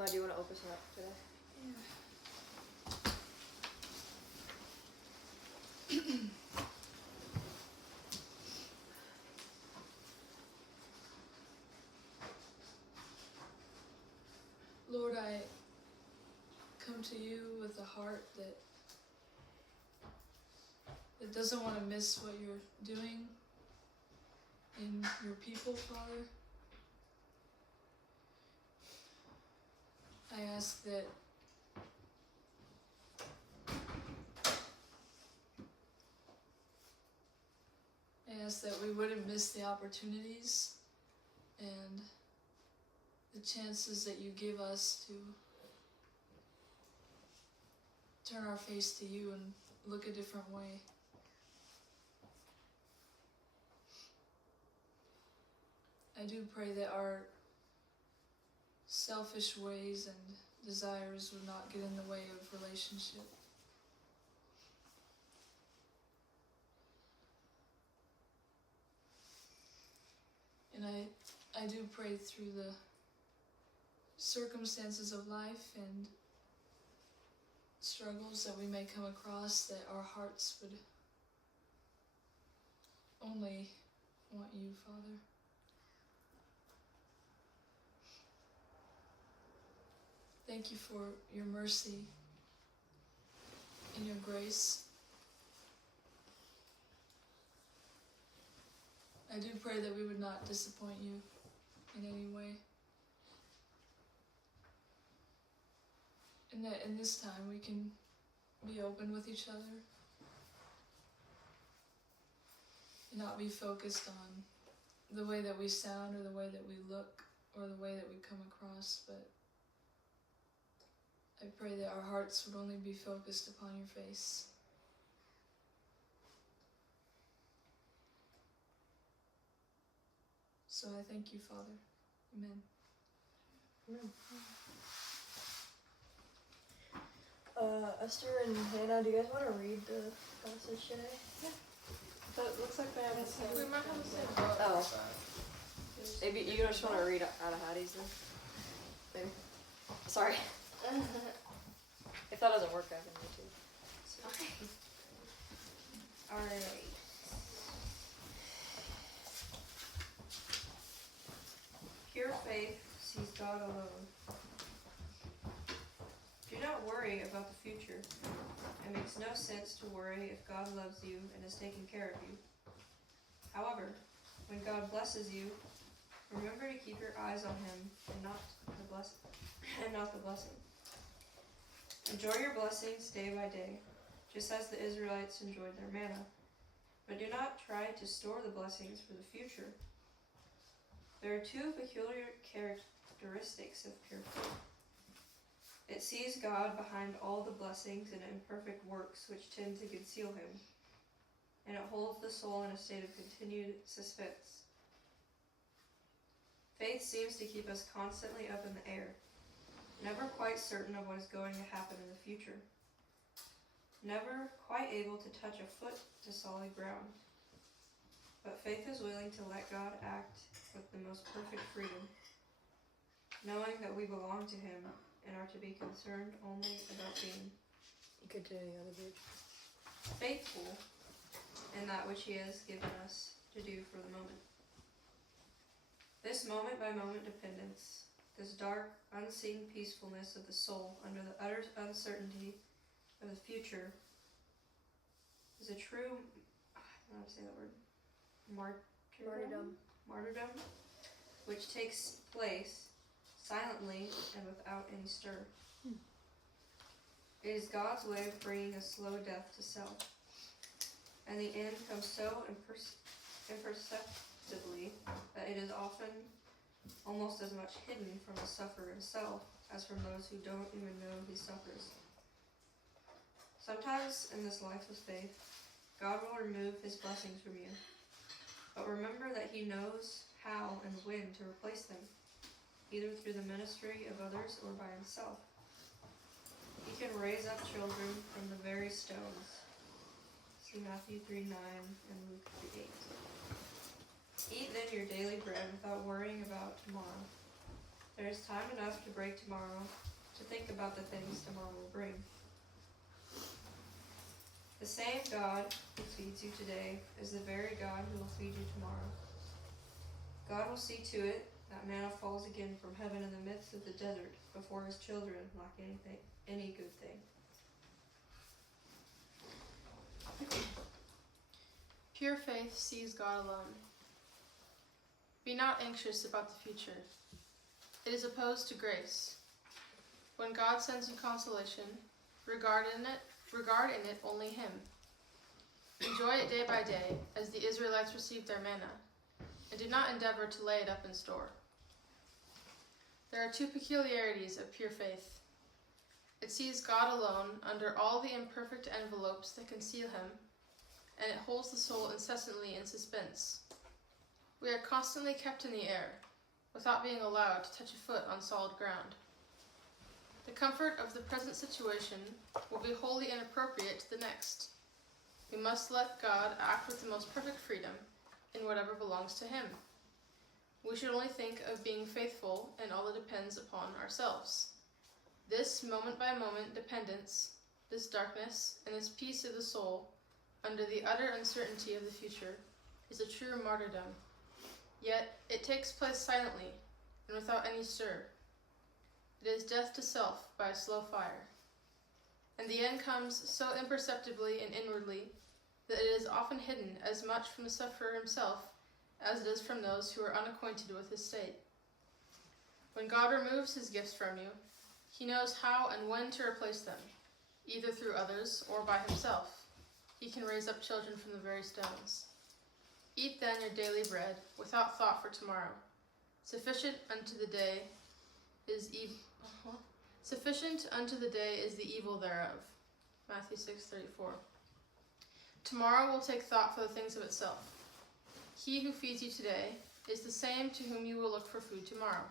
Emma, do you want to open us up today? Lord, I come to you with a heart that doesn't want to miss what you're doing in your people, Father. I ask that we wouldn't miss the opportunities and the chances that you give us to turn our face to you and look a different way. I do pray that our selfish ways and desires would not get in the way of relationship. And I do pray through the circumstances of life and struggles that we may come across, that our hearts would only want you, Father. Thank you for your mercy and your grace. I do pray that we would not disappoint you in any way. And that in this time we can be open with each other and not be focused on the way that we sound or the way that we look or the way that we come across, but I pray that our hearts would only be focused upon your face. So I thank you, Father. Amen. Esther and Hannah, do you guys want to read the passage today? But it looks like they have the same. We might have the same book. Oh. Maybe you just want to read out of Hattie's then? Maybe. Sorry. If that doesn't work, I can read too. Okay. Alright. Pure faith sees God alone. Do not worry about the future. It makes no sense to worry if God loves you and is taking care of you. However, when God blesses you, remember to keep your eyes on Him and not the blessing. Enjoy your blessings day by day, just as the Israelites enjoyed their manna. But do not try to store the blessings for the future. There are two peculiar characteristics of pure faith. It sees God behind all the blessings and imperfect works which tend to conceal Him, and it holds the soul in a state of continued suspense. Faith seems to keep us constantly up in the air, never quite certain of what is going to happen in the future, never quite able to touch a foot to solid ground. But faith is willing to let God act with the most perfect freedom, knowing that we belong to Him and are to be concerned only about being Continue the other page. faithful in that which He has given us to do for the moment. This moment-by-moment dependence, this dark, unseen peacefulness of the soul under the utter uncertainty of the future, is a true, I don't know how to say that word, martyrdom, which takes place silently and without any stir. It is God's way of bringing a slow death to self, and the end comes so imperceptibly that it is often almost as much hidden from the sufferer himself as from those who don't even know he suffers. Sometimes in this life of faith, God will remove His blessings from you, but remember that He knows how and when to replace them, either through the ministry of others or by Himself. He can raise up children from the very stones. See Matthew 3:9 and Luke 3:8. Eat then your daily bread without worrying about tomorrow. There is time enough to break tomorrow, to think about the things tomorrow will bring. The same God who feeds you today is the very God who will feed you tomorrow. God will see to it that manna falls again from heaven in the midst of the desert before his children lack any good thing. Pure faith sees God alone. Be not anxious about the future. It is opposed to grace. When God sends you consolation, regard in it only Him. Enjoy it day by day, as the Israelites received their manna, and do not endeavor to lay it up in store. There are two peculiarities of pure faith. It sees God alone under all the imperfect envelopes that conceal Him, and it holds the soul incessantly in suspense. We are constantly kept in the air, without being allowed to touch a foot on solid ground. The comfort of the present situation will be wholly inappropriate to the next. We must let God act with the most perfect freedom in whatever belongs to Him. We should only think of being faithful in all that depends upon ourselves. This moment-by-moment dependence, this darkness, and this peace of the soul, under the utter uncertainty of the future, is a true martyrdom. Yet it takes place silently and without any stir. It is death to self by a slow fire. And the end comes so imperceptibly and inwardly that it is often hidden as much from the sufferer himself as it is from those who are unacquainted with his state. When God removes his gifts from you, he knows how and when to replace them, either through others or by himself. He can raise up children from the very stones. Eat then your daily bread, without thought for tomorrow. Sufficient unto the day is the evil thereof. Matthew 6:34. Tomorrow will take thought for the things of itself. He who feeds you today is the same to whom you will look for food tomorrow.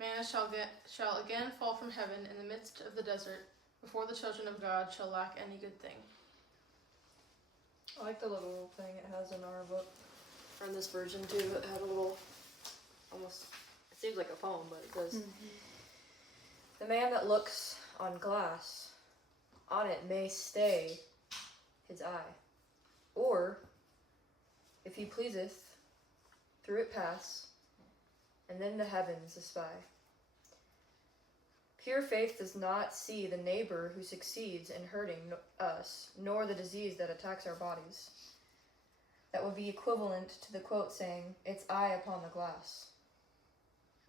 Manna shall again fall from heaven in the midst of the desert, before the children of God shall lack any good thing. I like the little thing it has in our book, or in this version too. It had a little, almost, it seems like a poem, but it says, "The man that looks on glass, on it may stay his eye, or, if he pleaseth, through it pass, and then the heavens espy." Pure faith does not see the neighbor who succeeds in hurting us, nor the disease that attacks our bodies. That would be equivalent to the quote saying, "Its eye upon the glass."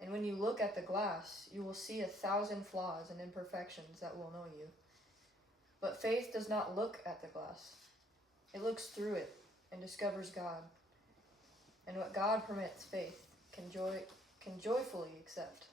And when you look at the glass, you will see 1,000 flaws and imperfections that will annoy you. But faith does not look at the glass. It looks through it and discovers God. And what God permits, faith can joyfully accept.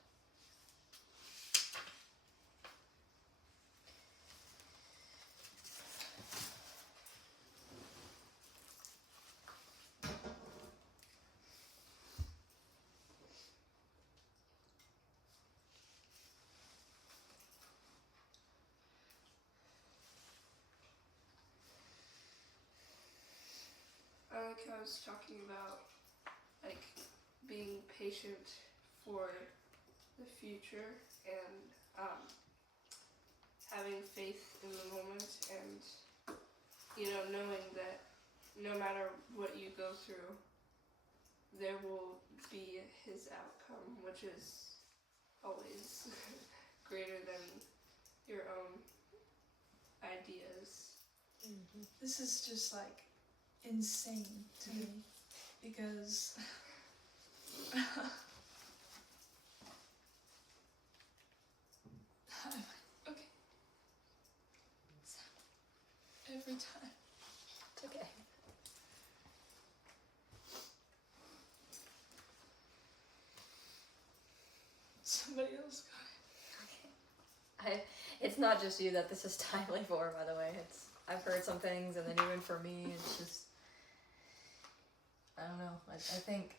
I like how I was talking about like being patient for the future and having faith in the moment, and knowing that no matter what you go through, there will be his outcome, which is always greater than your own ideas. This is just like insane to me because okay. Every time. It's okay. Somebody else got it. It's not just you that this is timely for, by the way. I've heard some things, and then even for me, it's just, I don't know. I think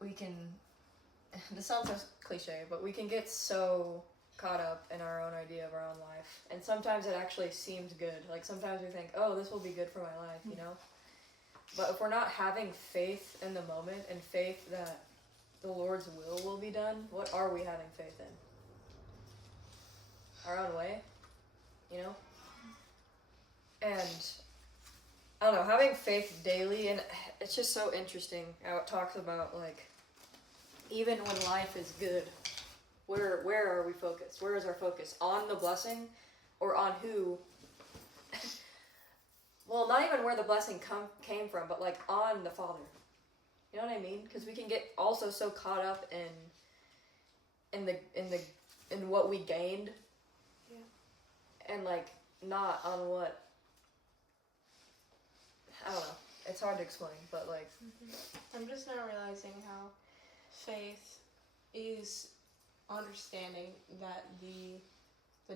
we can, this sounds so cliche, but we can get so caught up in our own idea of our own life. And sometimes it actually seems good. Like sometimes we think, oh, this will be good for my life, But if we're not having faith in the moment and faith that the Lord's will be done, what are we having faith in? Our own way, you know? And I don't know, having faith daily, and it's just so interesting how it talks about, like, even when life is good, where are we focused? Where is our focus? On the blessing or on who? Well, not even where the blessing came from, but like on the Father. You know what I mean? Because we can get also so caught up in what we gained, and like not on what. I don't know. It's hard to explain, but like. I'm just now realizing how faith is understanding that the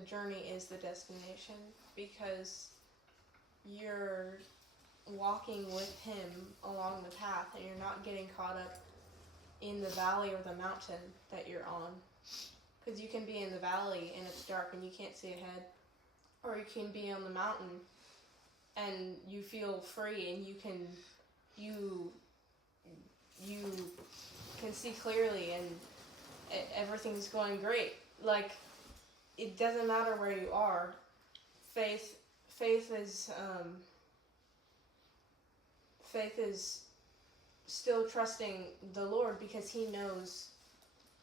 journey is the destination, because you're walking with him along the path and you're not getting caught up in the valley or the mountain that you're on, because you can be in the valley and it's dark and you can't see ahead, or you can be on the mountain and you feel free and you can see clearly and everything's going great. Like, it doesn't matter where you are. Faith is still trusting the Lord because he knows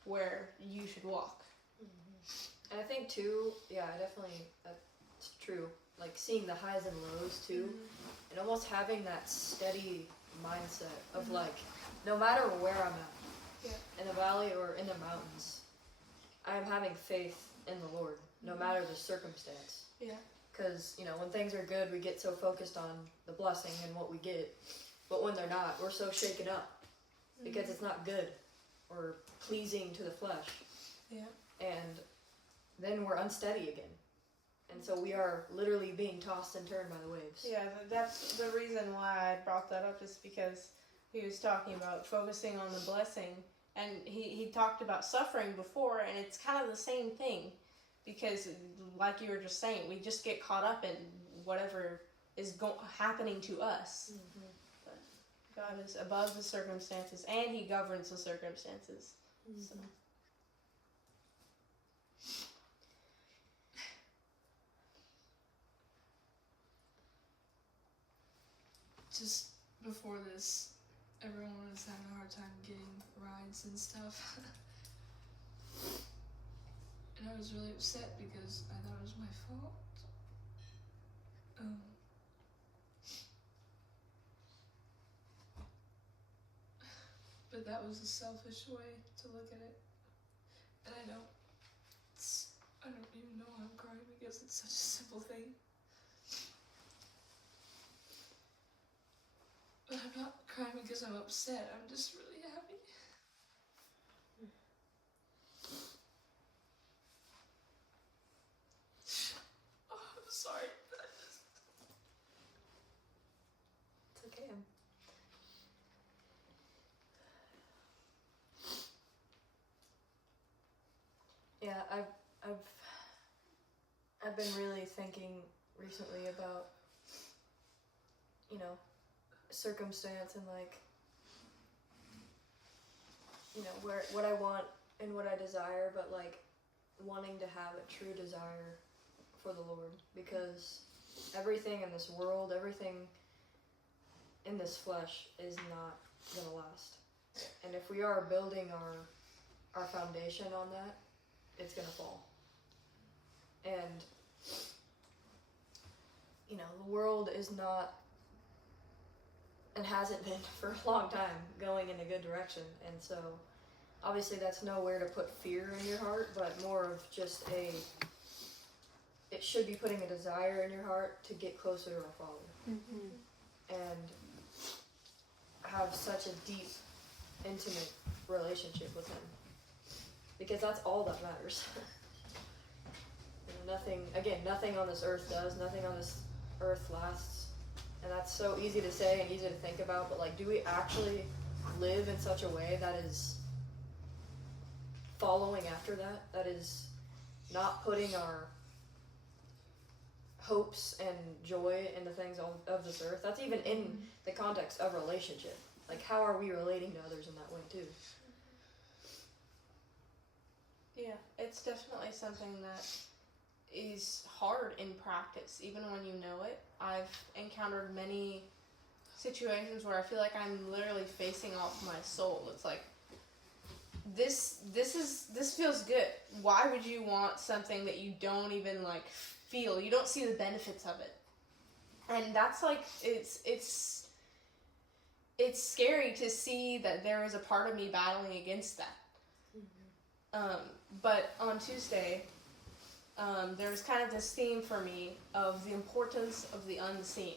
where you should walk. And I think too, yeah, definitely that's true. Like seeing the highs and lows too, and almost having that steady mindset of like, no matter where I'm at, in the valley or in the mountains, I am having faith in the Lord, no matter the circumstance. Yeah. Because, you know, when things are good, we get so focused on the blessing and what we get. But when they're not, we're so shaken up because it's not good or pleasing to the flesh. Yeah. And then we're unsteady again. And so we are literally being tossed and turned by the waves. Yeah, that's the reason why I brought that up, is because he was talking about focusing on the blessing, and he talked about suffering before, and it's kind of the same thing, because like you were just saying, we just get caught up in whatever is happening to us. But God is above the circumstances, and he governs the circumstances. So. Just before this, everyone was having a hard time getting rides and stuff. And I was really upset because I thought it was my fault. But that was a selfish way to look at it. And I don't even know why I'm crying because it's such a simple thing. But I'm not crying because I'm upset, I'm just really happy. Oh, I'm sorry. It's okay. Yeah, I've been really thinking recently about, you know, circumstance and like, you know, what I want and what I desire, but like wanting to have a true desire for the Lord, because everything in this world, everything in this flesh is not gonna last. And if we are building our foundation on that, it's gonna fall. And you know, the world is not, and hasn't been for a long time, going in a good direction. And so obviously that's nowhere to put fear in your heart, but more of just it should be putting a desire in your heart to get closer to our Father. And have such a deep, intimate relationship with him, because that's all that matters. You know, nothing on this earth does, nothing on this earth lasts. And that's so easy to say and easy to think about, but like, do we actually live in such a way that is following after that? That is not putting our hopes and joy in the things of this earth? That's even in the context of relationship. Like, how are we relating to others in that way too? Yeah, it's definitely something that is hard in practice, even when you know it. I've encountered many situations where I feel like I'm literally facing off my soul. It's like this feels good. Why would you want something that you don't even like feel? You don't see the benefits of it. And that's like it's scary to see that there is a part of me battling against that. But on Tuesday, there was kind of this theme for me of the importance of the unseen.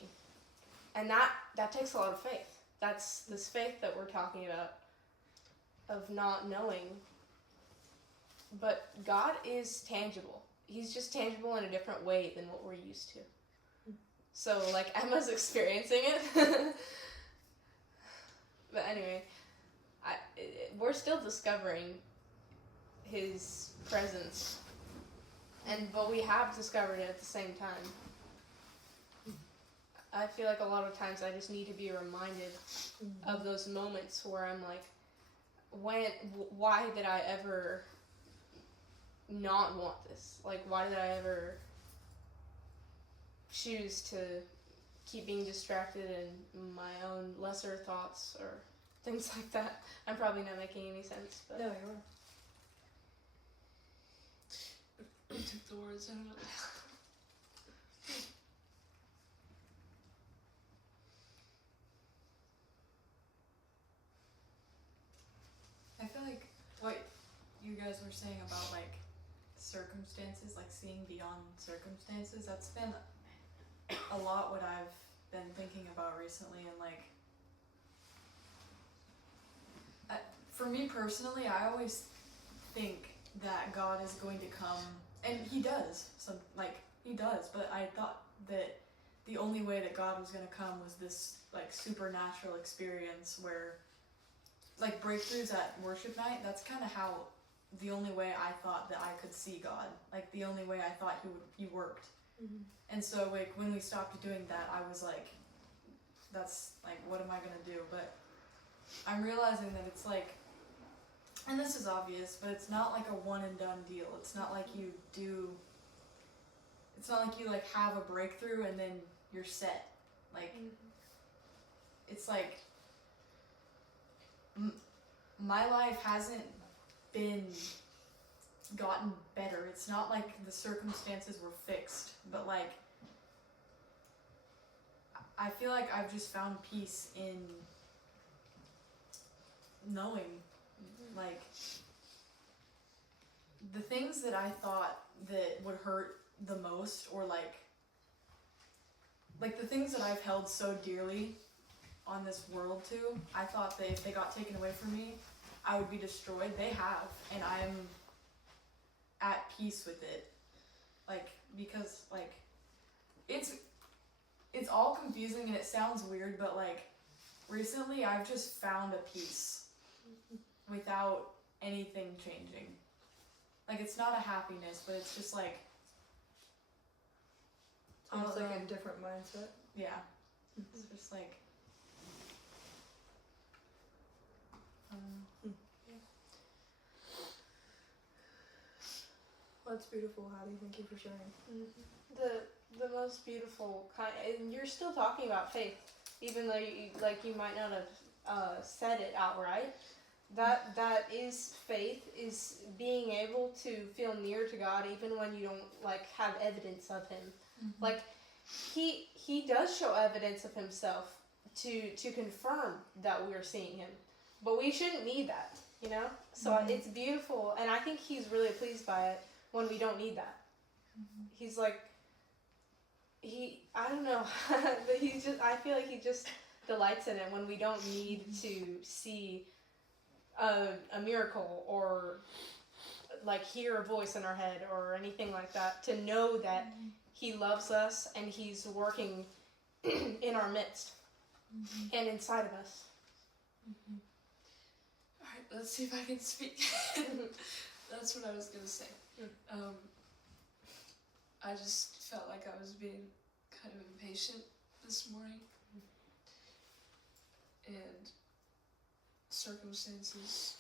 And that takes a lot of faith. That's this faith that we're talking about of not knowing. But God is tangible. He's just tangible in a different way than what we're used to. So, like, Emma's experiencing it. But anyway, we're still discovering his presence. But we have discovered it at the same time. I feel like a lot of times I just need to be reminded of those moments where I'm like, why did I ever not want this? Like, why did I ever choose to keep being distracted in my own lesser thoughts or things like that? I'm probably not making any sense, but No, you are. You took the words out of it. I feel like what you guys were saying about like circumstances, like seeing beyond circumstances, that's been a lot what I've been thinking about recently. And like, for me personally, I always think that God is going to come, and he does, but I thought that the only way that God was going to come was this like supernatural experience where like breakthroughs at worship night. That's kind of how the only way I thought that I could see God, like the only way I thought he worked. And so like when we stopped doing that, I was like, that's like, what am I gonna do? But I'm realizing that it's like, and this is obvious, but it's not like a one and done deal. It's not like you like have a breakthrough and then you're set. Like, it's like, my life hasn't been gotten better. It's not like the circumstances were fixed, but like, I feel like I've just found peace in knowing, like, the things that I thought that would hurt the most, or like the things that I've held so dearly on this world to, I thought that if they got taken away from me, I would be destroyed. They have, and I'm at peace with it. Like, because like it's all confusing and it sounds weird, but like recently I've just found a peace without anything changing. Like, it's not a happiness, but it's just like, It's almost like a different mindset. yeah, it's just like, Well, that's beautiful, Hattie. Thank you for sharing. the most beautiful kind, and you're still talking about faith, even though you might not have said it outright. That is faith, is being able to feel near to God even when you don't like have evidence of him. Like, he does show evidence of himself to confirm that we're seeing him, but we shouldn't need that, you know. So it's beautiful, and I think he's really pleased by it when we don't need that. He's like, I don't know, but I feel like he just delights in it when we don't need to see a miracle or like hear a voice in our head or anything like that, to know that he loves us and he's working in our midst and inside of us. Alright, let's see if I can speak. That's what I was gonna say. I just felt like I was being kind of impatient this morning. And circumstances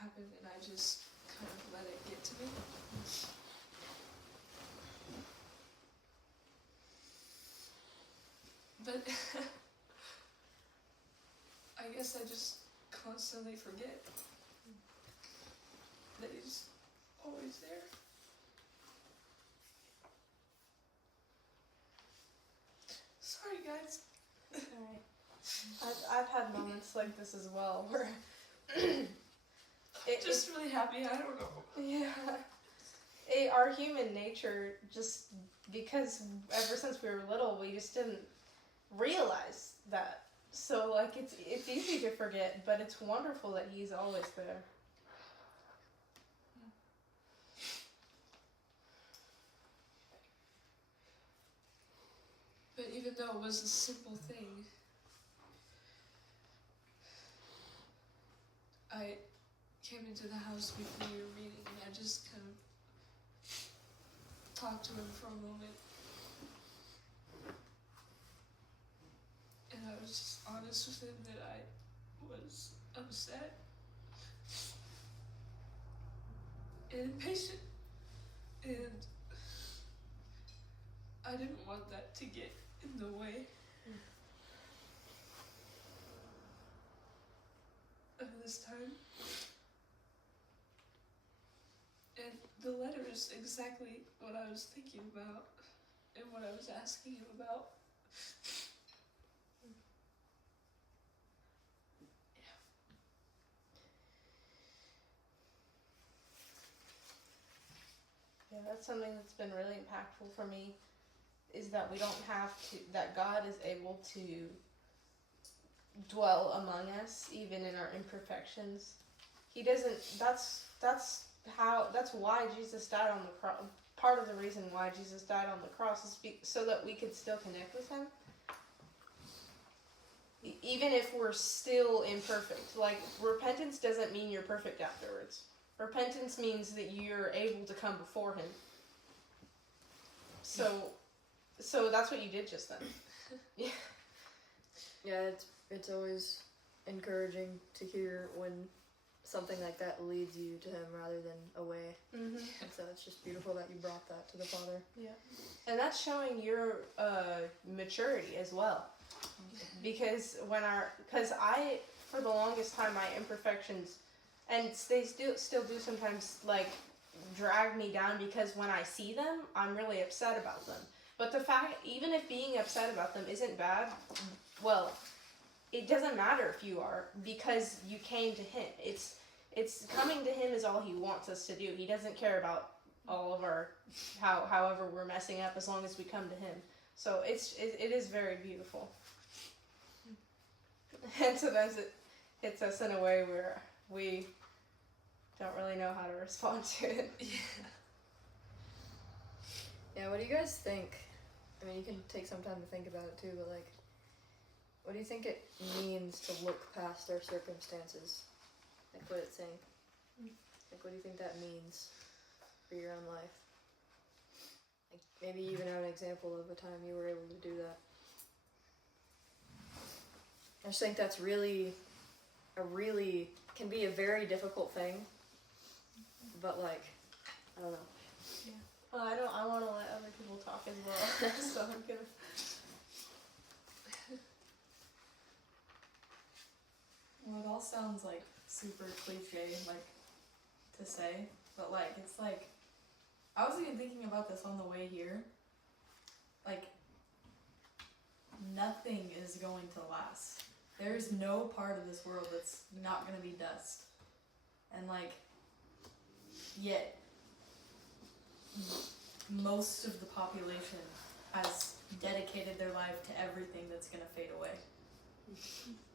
happen and I just kind of let it get to me. But I guess I just constantly forget that he's always there. Sorry, guys. Alright. I've had moments like this as well where Just really happy. I don't know. yeah. Our human nature, just because ever since we were little, we just didn't realize that. So like it's easy to forget, but it's wonderful that he's always there. But even though it was a simple thing, I came into the house before you were reading and I just kind of talked to him for a moment. And I was just honest with him that I was upset and impatient. And I didn't want that to get in the way of this time. And the letter is exactly what I was thinking about and what I was asking him about. Yeah, that's something that's been really impactful for me, is that we don't have to, that God is able to dwell among us even in our imperfections. He doesn't, that's why Jesus died on the cross. Part of the reason why Jesus died on the cross is so that we could still connect with him. Even if we're still imperfect. Like, repentance doesn't mean you're perfect afterwards. Repentance means that you're able to come before him. So that's what you did just then. Yeah. Yeah, it's always encouraging to hear when something like that leads you to him rather than away. Mm-hmm. And so it's just beautiful that you brought that to the Father. Yeah. And that's showing your maturity as well. Because I, for the longest time, my imperfections, and they still do sometimes, like, drag me down, because when I see them, I'm really upset about them. But the fact, even if being upset about them isn't bad, well, it doesn't matter if you are, because you came to him. It's coming to him is all he wants us to do. He doesn't care about all of our, however we're messing up, as long as we come to him. So it is very beautiful. And sometimes it hits us in a way where we don't really know how to respond to it. Yeah, what do you guys think? I mean, you can take some time to think about it too, but like, what do you think it means to look past our circumstances? Like what it's saying. Like, what do you think that means for your own life? Like, maybe you even have an example of a time you were able to do that. I just think that's really can be a very difficult thing. But like, I don't know. I want to let other people talk as well. So I'm gonna. Well, it all sounds like super cliche, like, to say, but like, it's like, I was even thinking about this on the way here. Like, nothing is going to last. There's no part of this world that's not gonna be dust. And like, yet, most of the population has dedicated their life to everything that's gonna fade away.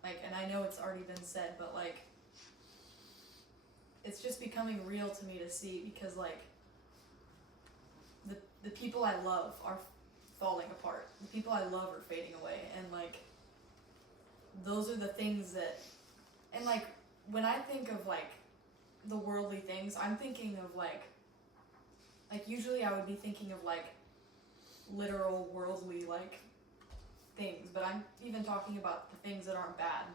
Like, and I know it's already been said, but like, it's just becoming real to me to see, because like, the people I love are falling apart. The people I love are fading away, and like, those are the things that, and like, when I think of like the worldly things, I'm thinking of like usually I would be thinking of like literal worldly like things, but I'm even talking about the things that aren't bad,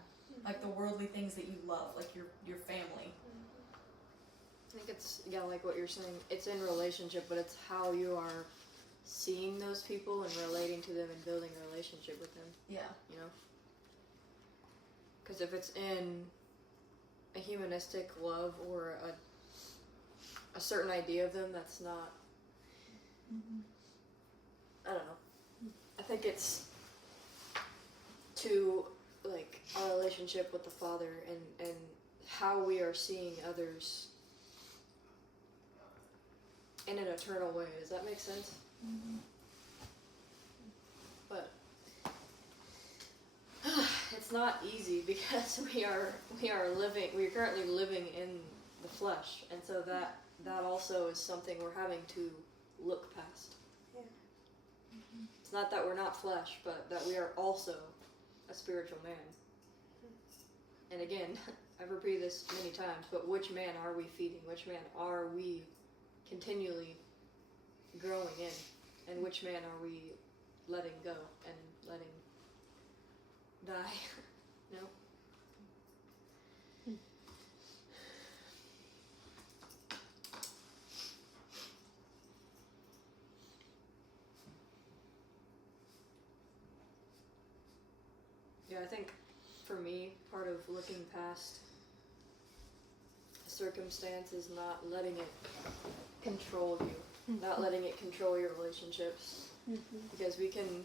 like the worldly things that you love, like your family, think it's, yeah, like what you're saying. It's in relationship, but it's how you are seeing those people and relating to them and building a relationship with them, Yeah. you know? Because if it's in a humanistic love or a certain idea of them that's not, I don't know. I think it's to, like, our relationship with the Father and how we are seeing others in an eternal way. Does that make sense? But it's not easy because we're currently living in the flesh, and so that also is something we're having to look past. Yeah. It's not that we're not flesh, but that we are also a spiritual man. And again, I've repeated this many times, but which man are we feeding? Which man are we continually growing in? And which man are we letting go and letting die? No? Yeah, I think for me, part of looking past a circumstance is not letting it control you, not letting it control your relationships. Because we can,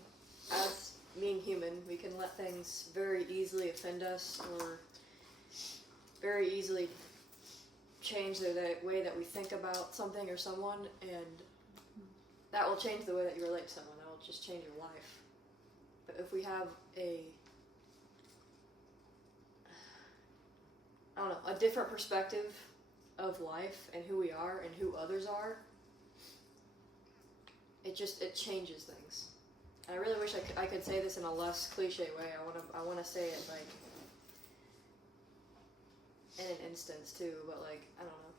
as being human, we can let things very easily offend us or very easily change the way that we think about something or someone, and that will change the way that you relate to someone. That will just change your life. But if we have a different perspective of life and who we are and who others are, it changes things. And I really wish I could say this in a less cliche way. I want to say it like in an instance too, but like, I don't know.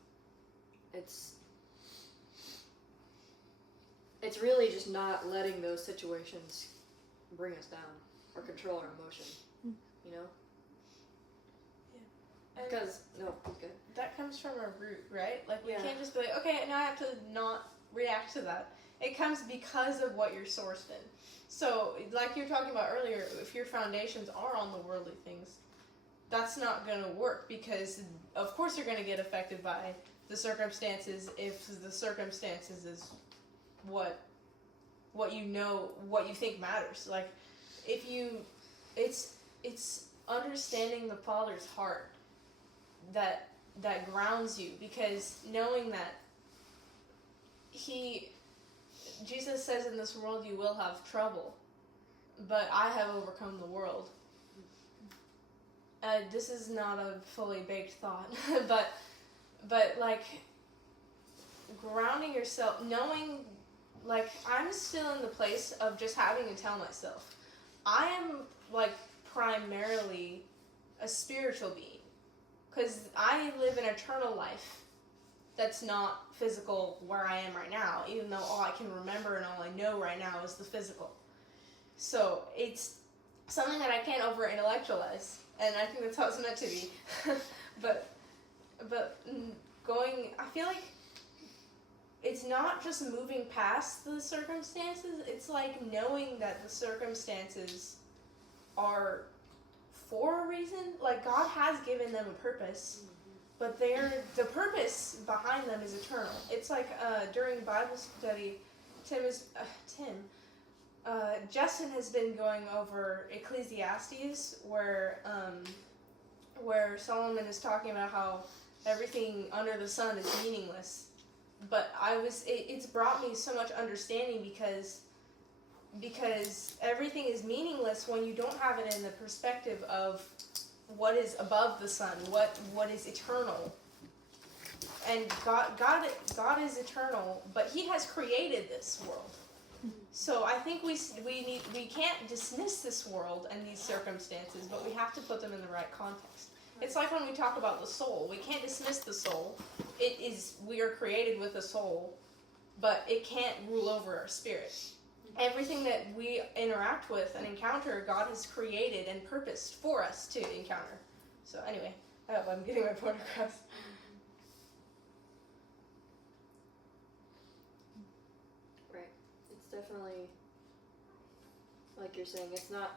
It's really just not letting those situations bring us down or control our emotion, you know? And Because, no, it's good. that comes from a root, right? Like, we Yeah. can't just be like, okay, now I have to not react to that. It comes because of what you're sourced in. So, like you were talking about earlier, if your foundations are on the worldly things, that's not going to work because, of course, you're going to get affected by the circumstances if the circumstances is what you know, what you think matters. Like, if you, it's understanding the Father's heart that grounds you, because knowing that Jesus says, in this world you will have trouble, but I have overcome the world. This is not a fully baked thought, but like, grounding yourself, knowing, like, I'm still in the place of just having to tell myself, I am, like, primarily a spiritual being, because I live an eternal life that's not physical where I am right now, even though all I can remember and all I know right now is the physical. So it's something that I can't over intellectualize, and I think that's how it's meant to be. but I feel like it's not just moving past the circumstances, it's like knowing that the circumstances are for a reason. Like, God has given them a purpose, but the purpose behind them is eternal. It's like during Bible study, Justin has been going over Ecclesiastes, where Solomon is talking about how everything under the sun is meaningless. But it's brought me so much understanding because everything is meaningless when you don't have it in the perspective of what is above the sun, what is eternal. And God is eternal, but He has created this world. So I think we can't dismiss this world and these circumstances, but we have to put them in the right context. It's like when we talk about the soul. We can't dismiss the soul. We are created with a soul, but it can't rule over our spirit. Everything that we interact with and encounter, God has created and purposed for us to encounter. So anyway, I hope I'm getting my point across. definitely, like you're saying, it's not.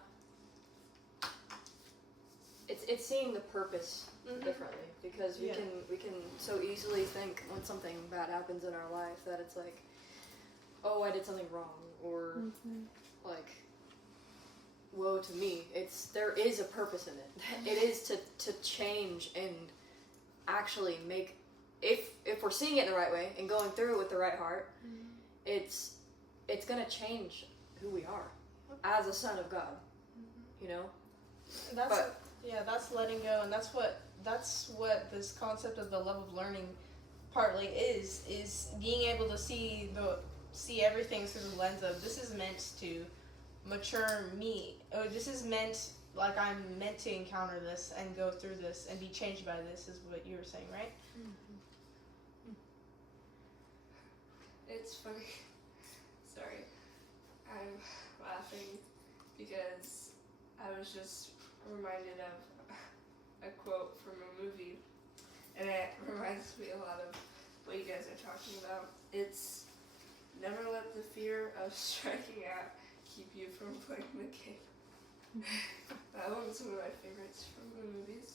It's seeing the purpose differently, because we can so easily think when something bad happens in our life that it's like, oh, I did something wrong, or like, woe to me. There is a purpose in it. It is to change and actually make, if we're seeing it in the right way and going through it with the right heart, it's gonna change who we are as a son of God, you know. That's letting go, and that's what this concept of the love of learning partly is being able to see everything through the lens of, this is meant to mature me, or this is meant, like, I'm meant to encounter this and go through this and be changed by this, is what you were saying, right? It's funny. Sorry. I'm laughing because I was just reminded of a quote from a movie, and it reminds me a lot of what you guys are talking about. It's, never let the fear of striking out keep you from playing the game. That one's one of my favorites from the movies.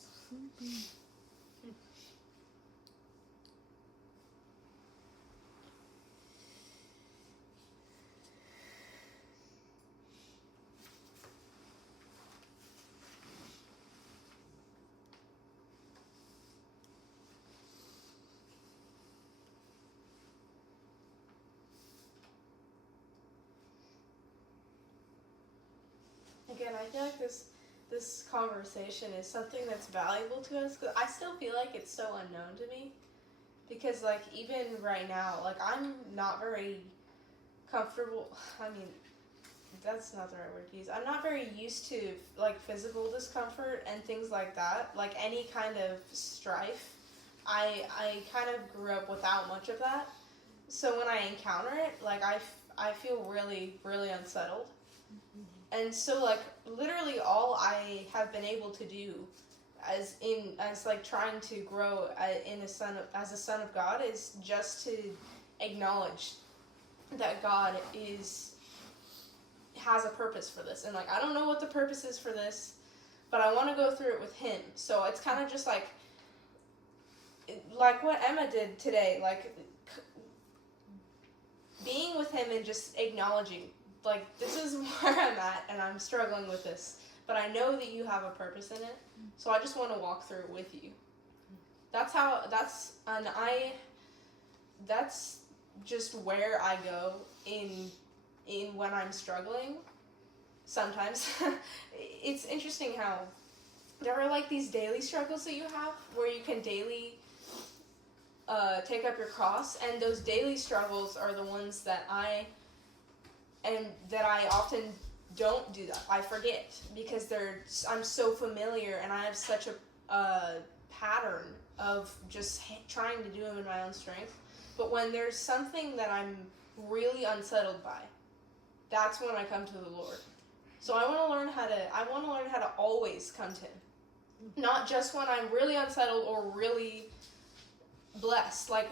Again, I feel like this conversation is something that's valuable to us, because I still feel like it's so unknown to me, because, like, even right now, like, I'm not very comfortable, I mean, that's not the right word to use, I'm not very used to, like, physical discomfort and things like that, like, any kind of strife. I kind of grew up without much of that, so when I encounter it, like, I feel really, really unsettled. And so, like, literally all I have been able to do as like trying to grow as a son of God is just to acknowledge that God has a purpose for this. And, like, I don't know what the purpose is for this, but I want to go through it with him. So it's kind of just like what Emma did today, like, being with him and just acknowledging, like, this is where I'm at, and I'm struggling with this, but I know that you have a purpose in it, so I just want to walk through it with you. That's just where I go in when I'm struggling. Sometimes it's interesting how there are, like, these daily struggles that you have where you can daily take up your cross, and those daily struggles are the ones that I often don't do that. I forget, because I'm so familiar, and I have such a pattern of just trying to do them in my own strength. But when there's something that I'm really unsettled by, that's when I come to the Lord. So I want to learn how to always come to him. Not just when I'm really unsettled or really blessed. Like,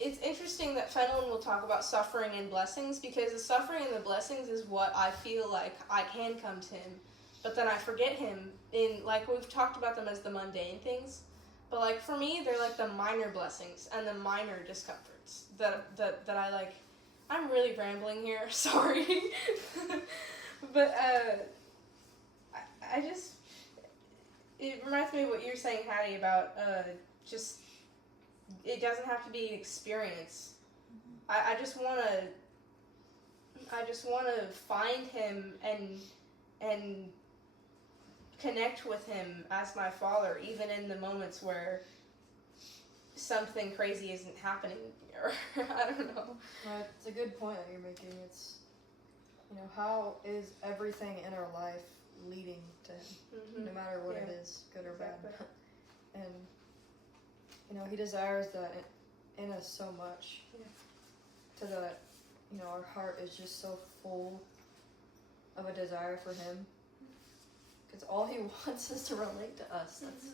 it's interesting that Fenelon will talk about suffering and blessings, because the suffering and the blessings is what I feel like I can come to him, but then I forget him in, like, we've talked about them as the mundane things, but, like, for me, they're like the minor blessings and the minor discomforts that I, like, I'm really rambling here, sorry, but I just, it reminds me of what you're saying, Hattie, about just, it doesn't have to be an experience. I just want to find him and connect with him as my father, even in the moments where something crazy isn't happening, or I don't know. Well, it's a good point that you're making. It's, you know, how is everything in our life leading to him, no matter what it is, good or bad. And, you know, he desires that in us so much, to that, you know, our heart is just so full of a desire for him, because all he wants is to relate to us. That's,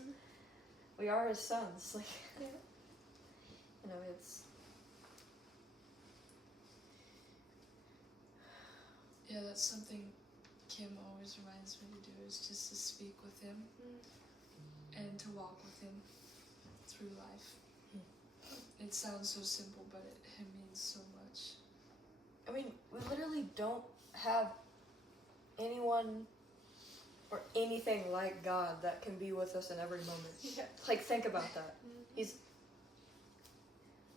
we are his sons. Like, you know, it's Yeah, that's something Kim always reminds me to do, is just to speak with him and to walk with him through life. It sounds so simple, but it means so much. I mean, we literally don't have anyone or anything like God that can be with us in every moment. Yeah. Like, think about that. He's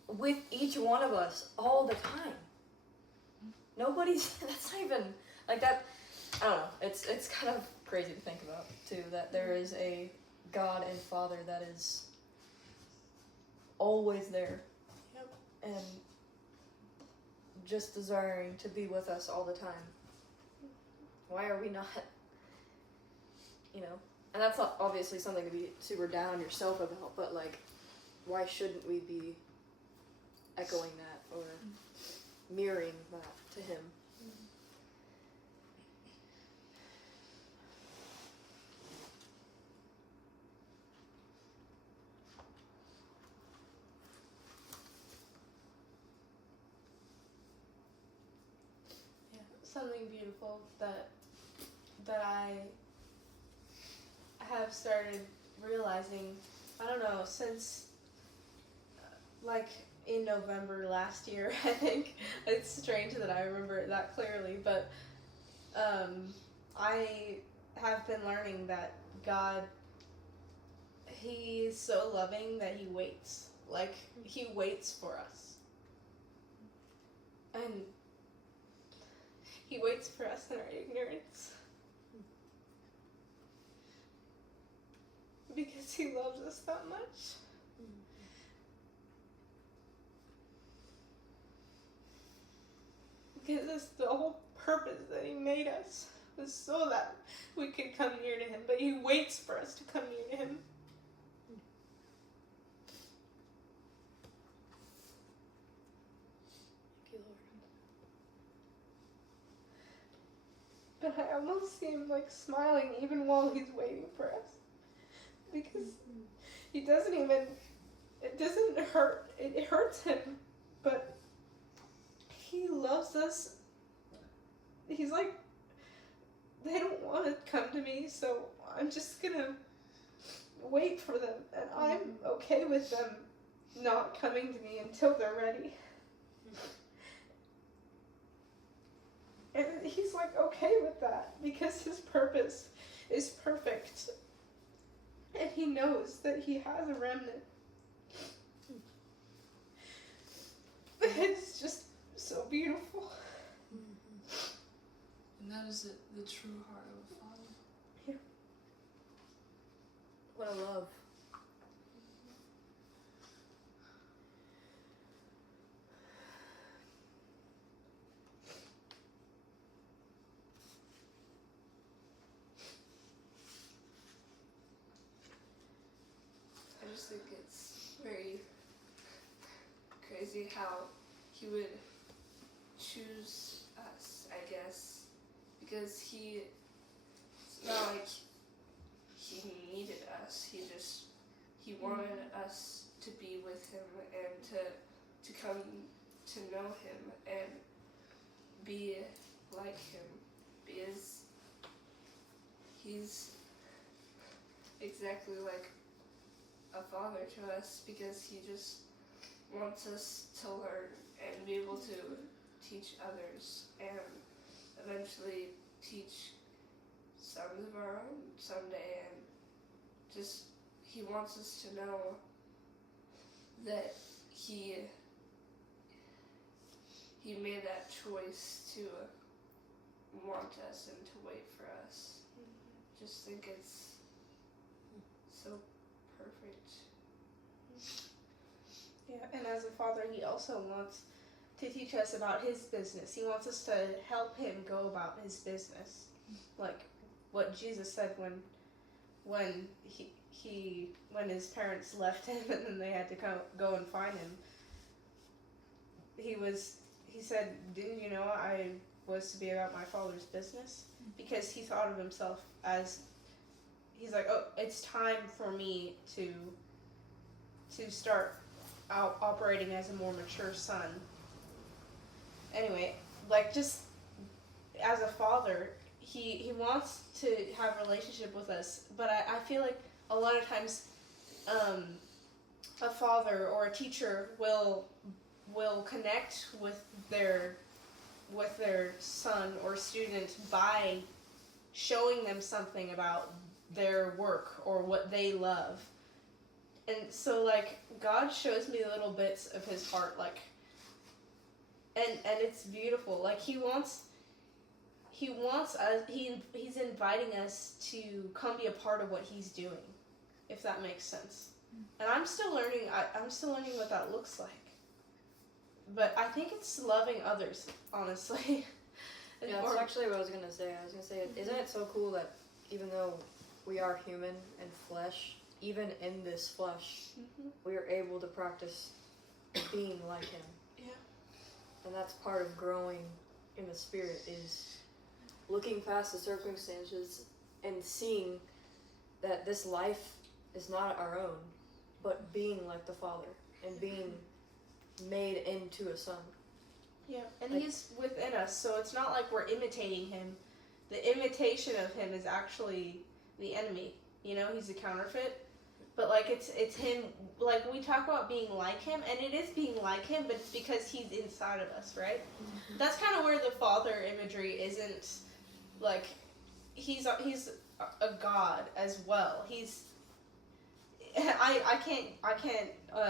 with each one of us all the time. Nobody's, that's not even, like that, I don't know, it's kind of crazy to think about, too, that there is a God and Father that is always there. Yep. And just desiring to be with us all the time. Why are we not, you know? And that's not obviously something to be super down on yourself about, but like, why shouldn't we be echoing that or mirroring that to him? Something beautiful that I have started realizing, I don't know, since like in November last year, I think. It's strange that I remember it that clearly, but I have been learning that God, he is so loving that he waits. Like, he waits for us. And he waits for us in our ignorance. Because he loves us that much. Because it's the whole purpose that he made us, was so that we could come near to him. But he waits for us to come near to him. But I almost see him like smiling even while he's waiting for us. Because he doesn't even, it doesn't hurt, it hurts him, but he loves us. He's like, they don't want to come to me, so I'm just gonna wait for them, and I'm okay with them not coming to me until they're ready. And he's like okay with that because his purpose is perfect. And he knows that he has a remnant. It's just so beautiful. And that is the true heart of a father. What a love. I just think it's very crazy how he would choose us, I guess, because it's not like he needed us, he wanted us to be with him and to come to know him and be like him, because he's exactly like a father to us, because he just wants us to learn and be able to teach others and eventually teach sons of our own someday, and just he wants us to know that he made that choice to want us and to wait for us. Just think it's so perfect. Yeah, and as a father, he also wants to teach us about his business. He wants us to help him go about his business. Like what Jesus said when his parents left him and then they had to go and find him. He said, "Didn't you know I was to be about my Father's business?" Because he thought of himself as, he's like, oh, it's time for me to start out operating as a more mature son. Anyway, like, just as a father, he wants to have a relationship with us, but I feel like a lot of times a father or a teacher will connect with their son or student by showing them something about their work or what they love. And so like God shows me little bits of his heart, like, and it's beautiful. Like he wants us, he's inviting us to come be a part of what he's doing, if that makes sense. And I'm still learning what that looks like. But I think it's loving others, honestly. Yeah, that's actually what I was gonna say. I was gonna say, isn't it so cool that even though we are human and flesh, even in this flesh, we are able to practice being like him. Yeah. And that's part of growing in the spirit, is looking past the circumstances and seeing that this life is not our own, but being like the Father and being made into a son. Yeah, and Like, he's within us, so it's not like we're imitating him. The imitation of him is actually the enemy. You know, he's a counterfeit. But like it's him. Like we talk about being like him, and it is being like him, but it's because he's inside of us, right? That's kind of where the Father imagery isn't. Like he's a God as well. He's I can't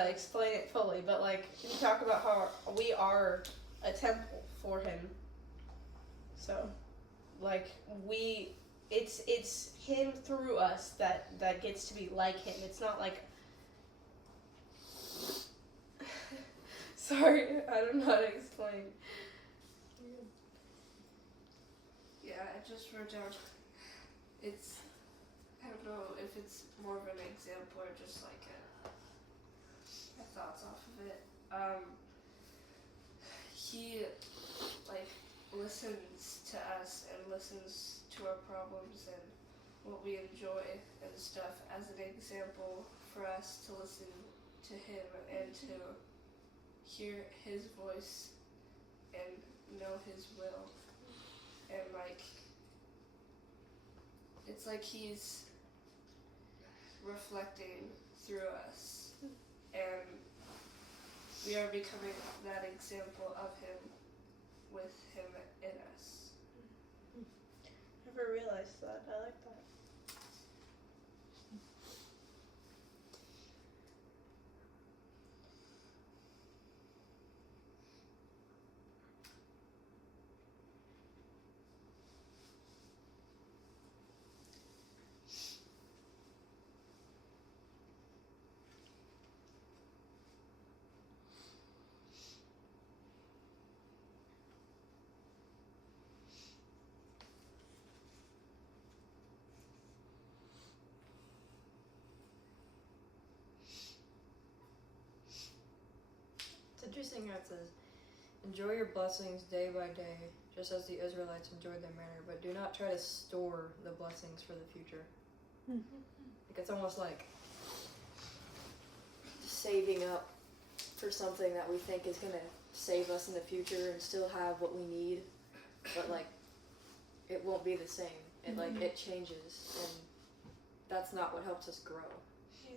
explain it fully, but like you talk about how we are a temple for him. So, like it's him through us that gets to be like him. It's not like sorry, I don't know how to explain. Yeah, I just wrote down. It's, I don't know if it's more of an example or just like my thoughts off of it. He like listens to us and listens to our problems and what we enjoy and stuff as an example for us to listen to him and to hear his voice and know his will. And like it's like he's reflecting through us, and we are becoming that example of him with him in us. Never realized that. I like that. It's interesting how it says, enjoy your blessings day by day, just as the Israelites enjoyed their manna, but do not try to store the blessings for the future. Like it's almost like saving up for something that we think is going to save us in the future and still have what we need, but like it won't be the same. It like it changes, and that's not what helps us grow.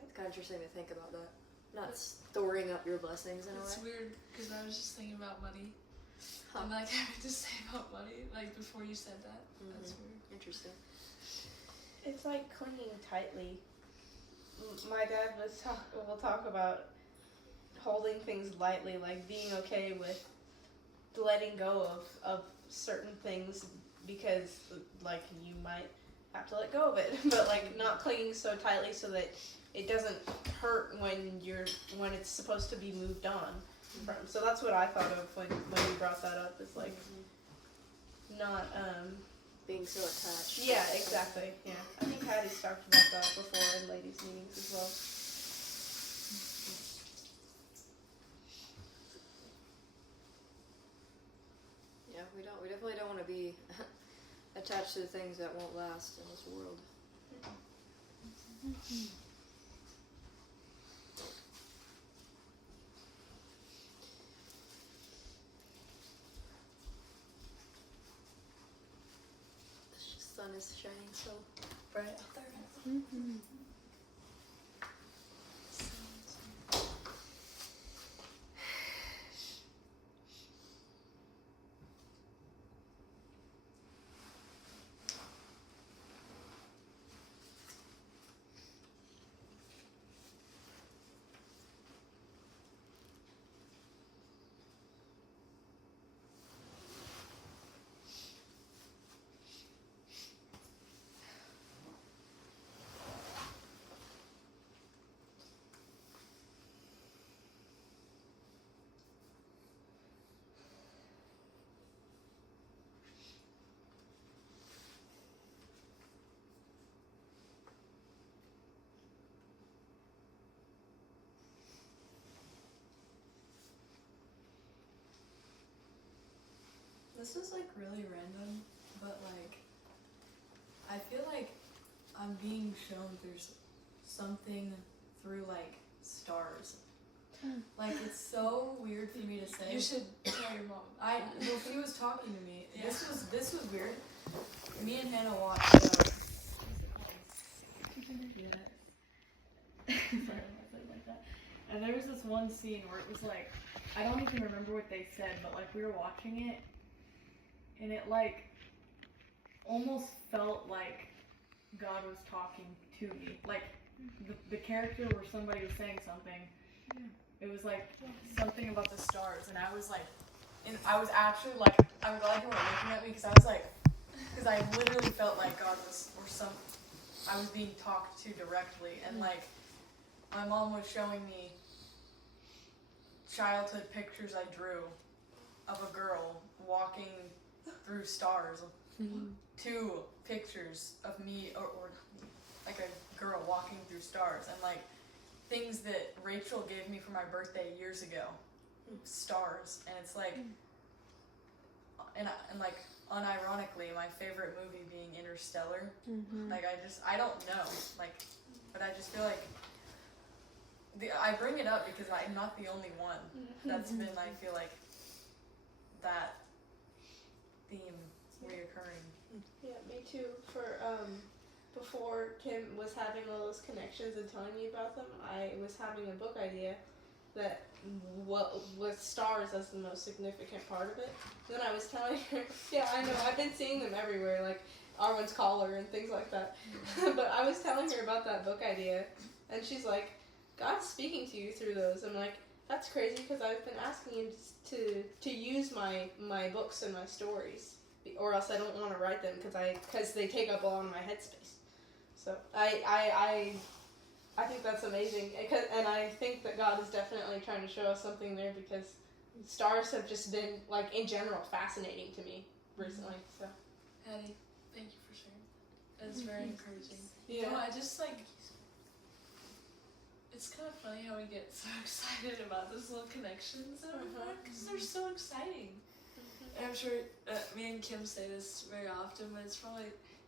It's kind of interesting to think about that. Not storing up your blessings in a It's way. weird because I was just thinking about money. Huh. And like having to save up money, like before you said that. That's weird. Interesting. It's like clinging tightly. My dad will talk about holding things lightly, like being okay with letting go of certain things because like you might have to let go of it, but like not clinging so tightly so that it doesn't hurt when it's supposed to be moved on from. So that's what I thought of when you brought that up, is like not Being so attached. yeah, exactly. Yeah, I think Hattie's talked about that before in ladies' meetings as well. Yeah, we definitely don't want to be attached to the things that won't last in this world. sun is shining so bright out there. Mm-hmm. This is like really random, but like I feel like I'm being shown something through like stars. Like it's so weird for me to say. You should tell your mom. Well, she was talking to me. Yeah. This was weird. Me and Hannah watched. And there was this one scene where it was like, I don't even remember what they said, but like we were watching it, and it like almost felt like God was talking to me. Like the character where somebody was saying something. It was like something about the stars, and I was like, and I was actually like, I'm glad you weren't looking at me because I was like, because I literally felt like God was, I was being talked to directly, and like, my mom was showing me childhood pictures I drew of a girl walking through stars. 2 pictures of me, or like a girl walking through stars, and like things that Rachel gave me for my birthday years ago, stars, and it's like, and like unironically, my favorite movie being Interstellar. Like I don't know, like, but I just feel like I bring it up because I'm not the only one that's been, I feel like, that theme reoccurring. Yeah, me too. For before Kim was having all those connections and telling me about them, I was having a book idea that with stars as the most significant part of it. Then I was telling her, yeah, I know, I've been seeing them everywhere, like Arwen's Collar and things like that. But I was telling her about that book idea, and she's like, God's speaking to you through those. I'm like, that's crazy because I've been asking him to use my books and my stories, or else I don't want to write them because they take up a lot of my headspace. So I think that's amazing, and I think that God is definitely trying to show us something there because stars have just been, like, in general, fascinating to me recently. So Hattie, thank you for sharing. That's very encouraging. yeah. No, I just like. It's kind of funny how we get so excited about those little connections that we find because they're so exciting. And I'm sure me and Kim say this very often, but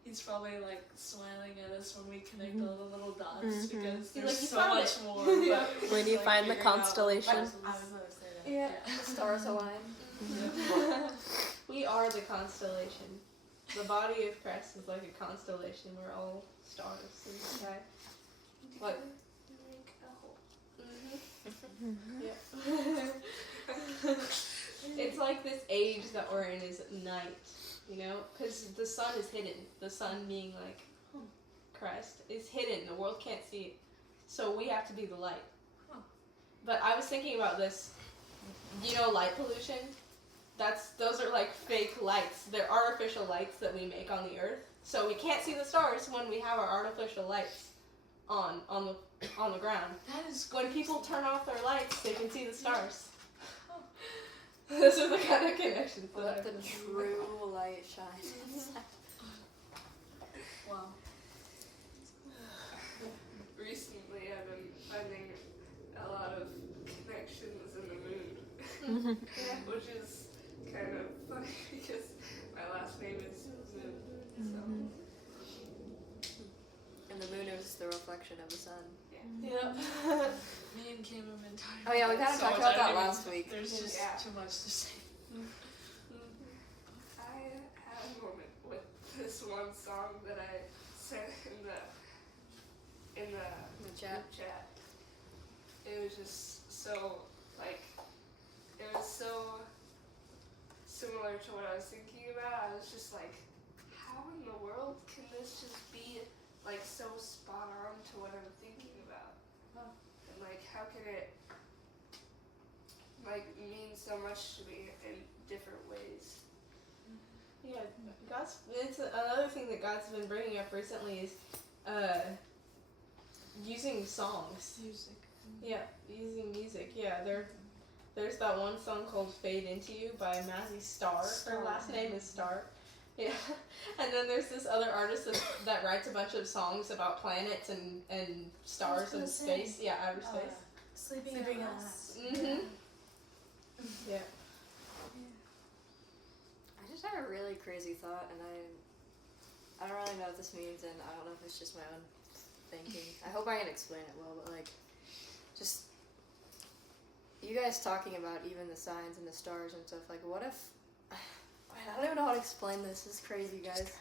he's probably like smiling at us when we connect all the little dots because there's like, so much more. Yeah. But When you find the constellation. I was going to say that. Yeah. The stars align. We are the constellation. The body of Christ is like a constellation. We're all stars in the sky. Like, yeah. It's like this age that we're in is night, you know? Because the sun is hidden. The sun being like Christ is hidden. The world can't see it. So we have to be the light. But I was thinking about this. You know, light pollution? Those are like fake lights. They're artificial lights that we make on the earth. So we can't see the stars when we have our artificial lights on the ground. That is When people turn off their lights, they can see the stars. Those are the kind of connections that Let I've the been true light shine. wow. Recently, I've been finding a lot of connections in the moon, which is kind of funny because my last name is Moon. So. And the moon is the reflection of the sun. Yeah. Me and Kim have been talking. Oh yeah, we kind of so talked much. about I that don't last week. There's just too much to say. I had a moment with this this one song that I sent in the chat. chat. It was just so like it was so similar to what I was thinking about. I was just like, how in the world can this just be like so spot on to what I'm thinking about? And like how can it like mean so much to me in different ways? Yeah, it's another thing that God's been bringing up recently is using songs. Music. Yeah, using music. Yeah, there's that one song called "Fade Into You" by Mazzy Star. Her last name is Star. Yeah, and then there's this other artist that writes a bunch of songs about planets and stars and space. Yeah, outer space. Sleeping Sleeping at at last. Mhm. Yeah. I just had a really crazy thought, and I don't really know what this means, and I don't know if it's just my own thinking. I hope I can explain it well, but like, just you guys talking about even the signs and the stars and stuff. Like, what if? I don't even know how to explain this. This is crazy, guys.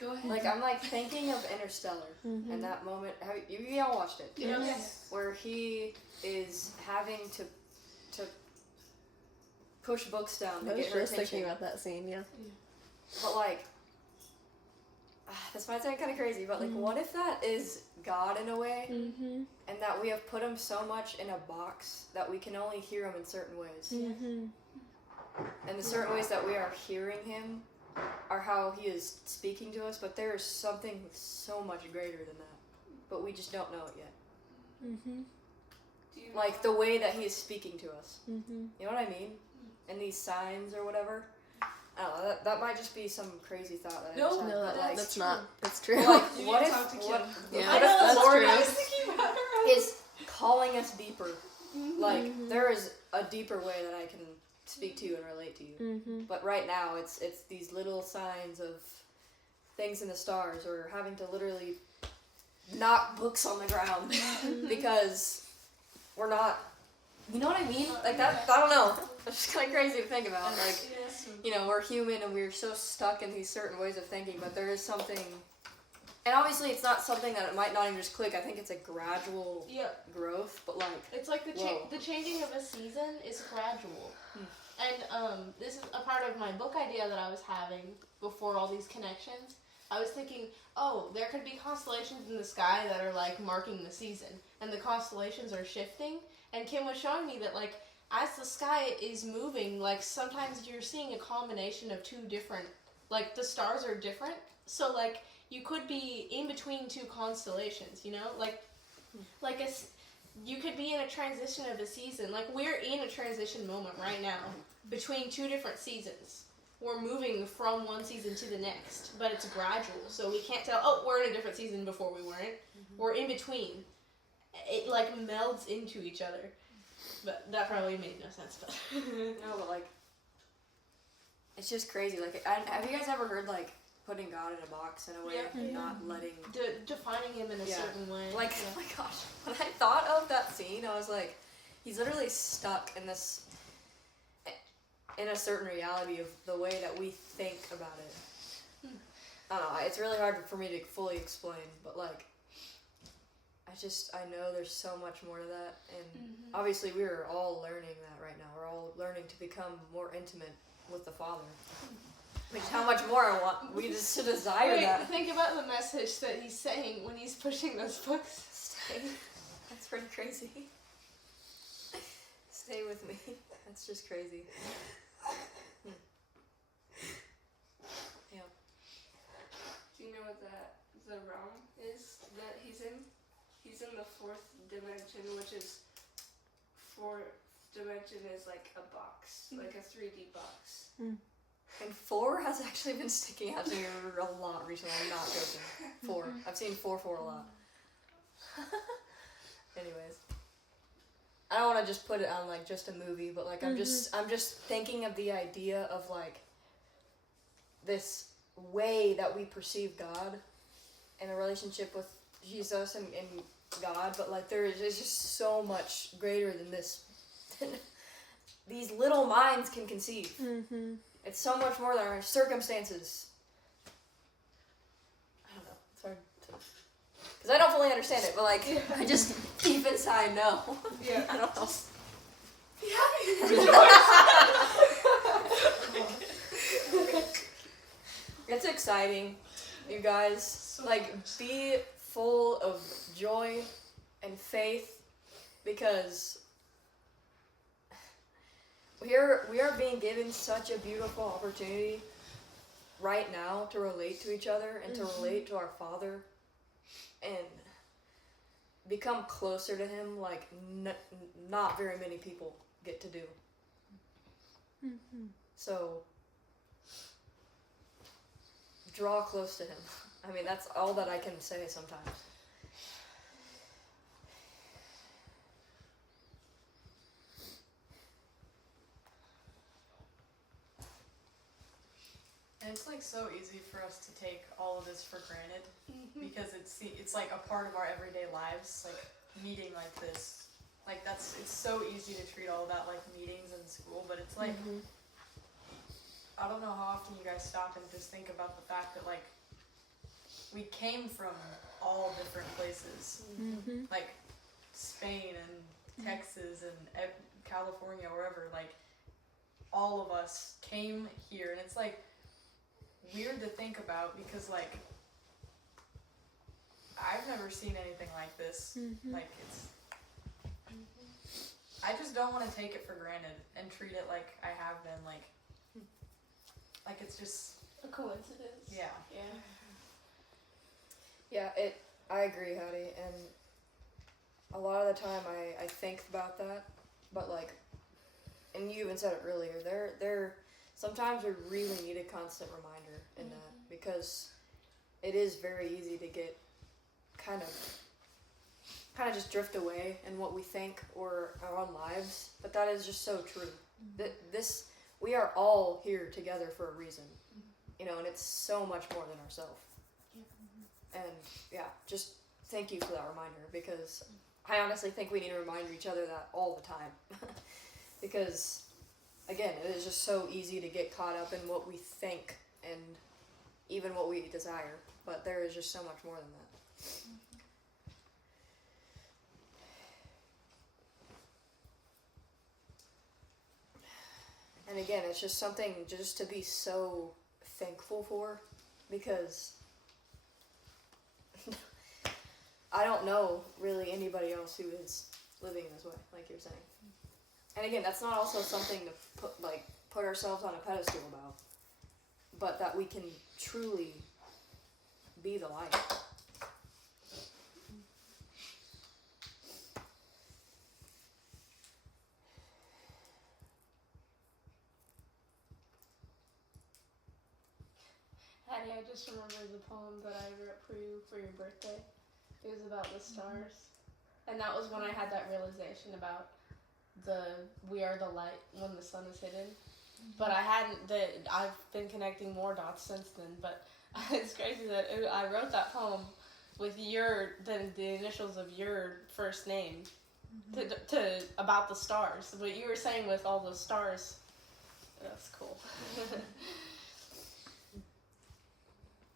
Go ahead. Like, I'm like thinking of Interstellar and that moment. Have you all watched it? Yes. Where he is having to push books down to I was get her just attention. thinking about that scene, yeah. But like, this might sound kind of crazy, but like, what if that is God in a way, Mm-hmm. and that we have put him so much in a box that we can only hear him in certain ways, Mm-hmm. and the certain ways that we are hearing him are how he is speaking to us. But there is something so much greater than that, but we just don't know it yet. Mm-hmm. Do you Like the way that he is speaking to us. Mm-hmm. You know what I mean? And these signs or whatever. I don't know. That might just be some crazy thought that I just had. No, but like, that's not. That's true. but like, You what need if to talk to what, Kim. Yeah, what if the that's Lord true. thinking about her. is calling us deeper? Like there is a deeper way that I can speak to you and relate to you. Mm-hmm. But right now, it's these little signs of things in the stars, or having to literally knock books on the ground because we're not. You know what I mean? Like that. I don't know. It's just kind of crazy to think about. Like, you know, we're human and we're so stuck in these certain ways of thinking, but there is something. And obviously, it's not something that it might not even just click. I think it's a gradual Yeah. growth, but like. It's like Whoa. the changing of a season is gradual. Hmm. And this is a part of my book idea that I was having before all these connections. I was thinking, oh, there could be constellations in the sky that are like marking the season, and the constellations are shifting. And Kim was showing me that like as the sky is moving, like sometimes you're seeing a combination of two different, like the stars are different. So like you could be in between two constellations, you know, like you could be in a transition of a season. Like we're in a transition moment right now between two different seasons. We're moving from one season to the next, but it's gradual, so we can't tell, oh, we're in a different season before we weren't. We're in between. It like melds into each other. But that probably made no sense, but No, but like, it's just crazy. Like, have you guys ever heard like putting God in a box in a way, Yeah. and not letting? defining him in a Yeah. certain way. Like, yeah. oh my gosh, when I thought of that scene, I was like, he's literally stuck in this, in a certain reality of the way that we think about it. I don't know. It's really hard for me to fully explain, but like, I know there's so much more to that, and obviously we're all learning that right now. We're all learning to become more intimate with the Father. Which is how much more I want. We just to desire Wait, that. think about the message that he's saying when he's pushing those books. Stay. That's pretty crazy. Stay with me. That's just crazy. Yeah. Do you know what the realm is that he's in? He's in the fourth dimension, which is fourth dimension is like a box, like a 3D box. And 4 has actually been sticking out to me a lot recently. I'm not joking. 4. I've seen 4 a lot. Anyways. I don't want to just put it on like just a movie, but like I'm just thinking of the idea of like this way that we perceive God and a relationship with Jesus and God, but like there is just so much greater than this. These little minds can conceive. Mm-hmm. It's so much more than our circumstances. Because I don't fully understand it, but like, I just deep inside know. Yeah. I don't know. Be happy. It's exciting, you guys. Like, be full of joy and faith, because we are being given such a beautiful opportunity right now to relate to each other and to relate to our Father and become closer to Him like not very many people get to do. So draw close to Him. I mean, that's all that I can say sometimes. And it's like so easy for us to take all of this for granted because it's like a part of our everyday lives, like meeting like this. Like it's so easy to treat all of that like meetings in school, but it's like I don't know how often you guys stop and just think about the fact that like we came from all different places, like Spain and Texas and California, wherever. Like all of us came here, and it's like weird to think about because like I've never seen anything like this. Like it's I just don't want to take it for granted and treat it like I have been like it's just A coincidence. yeah. Yeah, I agree, Hattie, and a lot of the time I think about that, but like, and you even said it earlier, there sometimes we really need a constant reminder in that, because it is very easy to get kind of just drift away in what we think or our own lives, but that is just so true. This we are all here together for a reason, you know, and it's so much more than ourselves. And yeah, just thank you for that reminder, because I honestly think we need to remind each other that all the time. Because again, it is just so easy to get caught up in what we think and even what we desire, but there is just so much more than that. And again, it's just something just to be so thankful for, because I don't know really anybody else who is living this way, like you're saying. And again, that's not also something to put ourselves on a pedestal about, but that we can truly be the light. Hattie, I just remembered the poem that I wrote for you for your birthday. It was about the stars. And that was when I had that realization about we are the light when the sun is hidden. But I've been connecting more dots since then, but it's crazy that I wrote that poem with the initials of your first name to about the stars. What you were saying with all those stars, that's cool.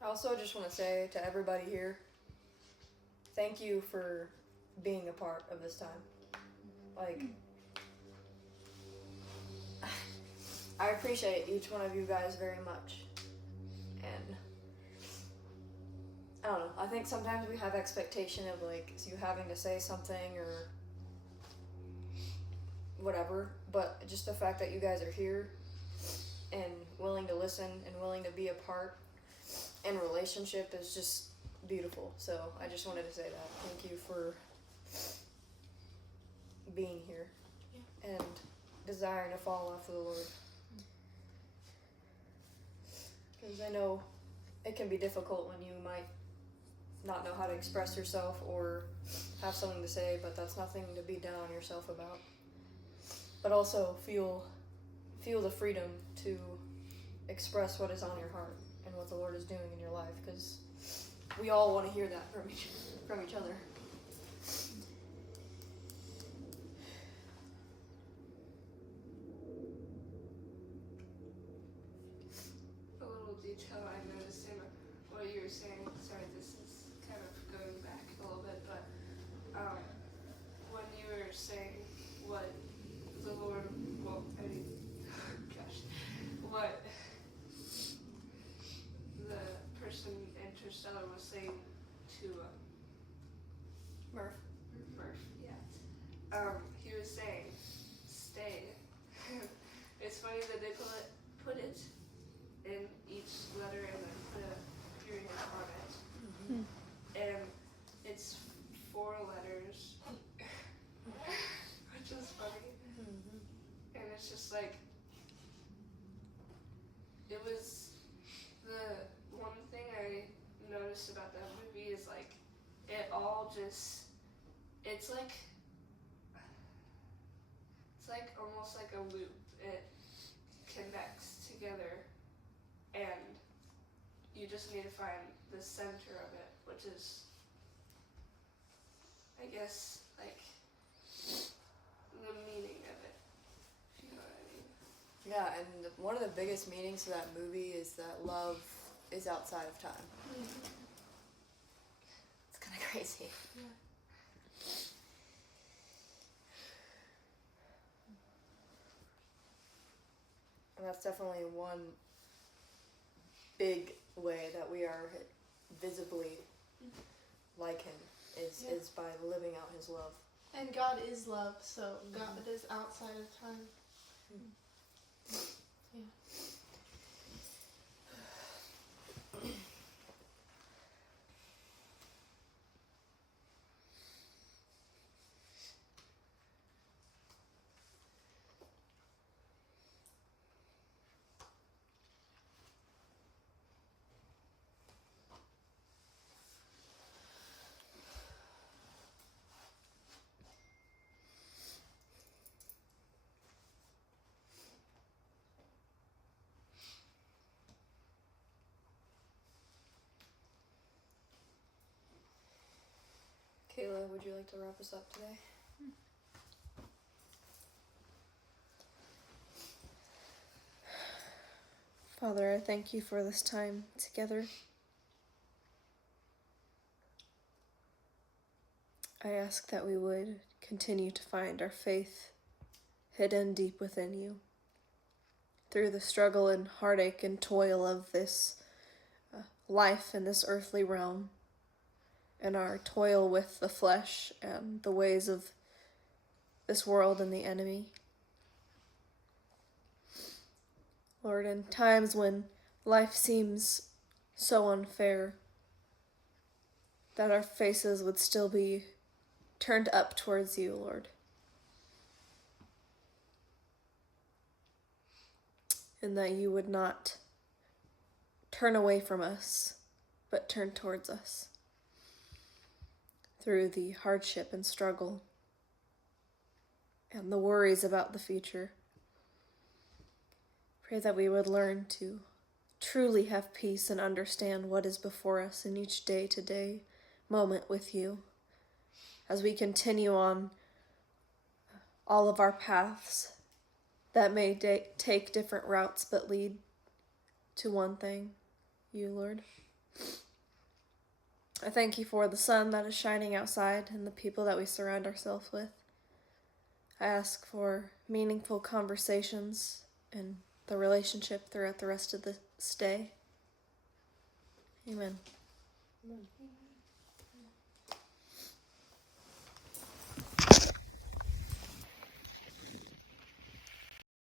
I also just want to say to everybody here, thank you for being a part of this time. Like, I appreciate each one of you guys very much. And I don't know, I think sometimes we have expectation of like you having to say something or whatever, but just the fact that you guys are here and willing to listen and willing to be a part in relationship is just beautiful. So I just wanted to say that. Thank you for being here and desiring to follow after the Lord. Because I know it can be difficult when you might not know how to express yourself or have something to say, but that's nothing to be down on yourself about. But also feel the freedom to express what is on your heart and what the Lord is doing in your life, because we all want to hear that from each other. A little detail I noticed in what you were saying. Sorry, this is kind of going back a he was saying, stay. It's funny that they put it in each letter and then put a period on it. And it's 4 letters, which is funny. And it's just like, it was the one thing I noticed about that movie is like, it all just, it's like almost like a loop. It connects together, and you just need to find the center of it, which is, I guess, like the meaning of it, if you know what I mean. Yeah, and one of the biggest meanings of that movie is that love is outside of time. It's kind of crazy. And that's definitely one big way that we are visibly like him is by living out his love. And God is love, so God is outside of time. Kayla, would you like to wrap us up today? Father, I thank you for this time together. I ask that we would continue to find our faith hidden deep within you. Through the struggle and heartache and toil of this life in this earthly realm, and our toil with the flesh and the ways of this world and the enemy. Lord, in times when life seems so unfair, that our faces would still be turned up towards you, Lord. And that you would not turn away from us, but turn towards us through the hardship and struggle and the worries about the future. Pray that we would learn to truly have peace and understand what is before us in each day-to-day moment with you as we continue on all of our paths that may take different routes but lead to one thing, you, Lord. I thank you for the sun that is shining outside and the people that we surround ourselves with. I ask for meaningful conversations and the relationship throughout the rest of this day. Amen. Amen.